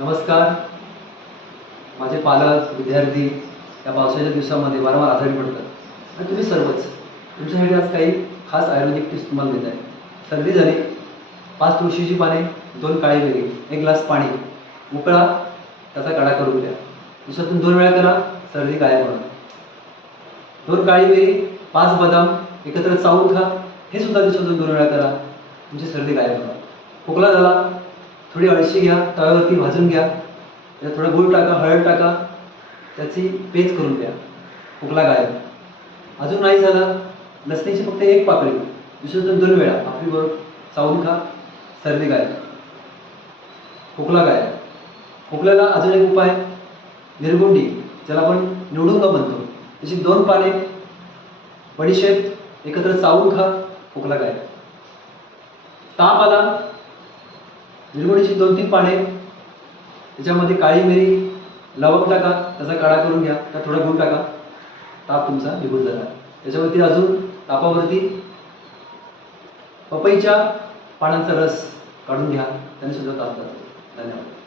नमस्कार. माझे पालक विद्यार्थी या पावसाच्या दिवसामध्ये वारंवार आजारी पडतात आणि तुम्ही सर्वच तुमच्यासाठी आज काही खास आयुर्वेदिक टिप्स तुम्हाला देत आहे. सर्दी झाली, 5 तुळशीची पाने, 2 काळी मिरी, 1 ग्लास पाणी उकळा, त्याचा काढा करून द्या. दिवसातून 2 वेळा करा, सर्दी गायब होणार. 2 काळी मिरी, 5 बदाम एकत्र चावून खा, हे सुद्धा दिवसातून 2 वेळा करा, तुमची सर्दी गायब होणार. खोकला झाला, थोडी अळशी घ्या, तव्यावरती भाजून घ्या, त्यात थोडं गूळ टाका, हळद टाका, त्याची पेज करून द्या, खोकला गायब. अजून नाही झालं, लसणीची फक्त 1 पाकळी दिवसातून 2 वेळा भाकरीबरोबर चावून खा, सर्दी गायब, खोकला गायब. खोकल्याला अजून एक उपाय, निरगुंडी, ज्याला आपण निवडुंगा म्हणतो, त्याची 2 पाने, बडीशेप एकत्र चावून खा, खोकला गायब. ताप आला, निरगुंडीची 2-3 पाने, त्याच्यामध्ये काळी मिरी, लवंग टाका, त्याचा काढा करून घ्या, त्यात थोडा गूळ टाका, ताप तुमचा निघून जाणार. त्याच्यावरती अजून तापावरती पपईच्या पानांचा रस काढून घ्या, त्याने सुद्धा ताप जातो. धन्यवाद.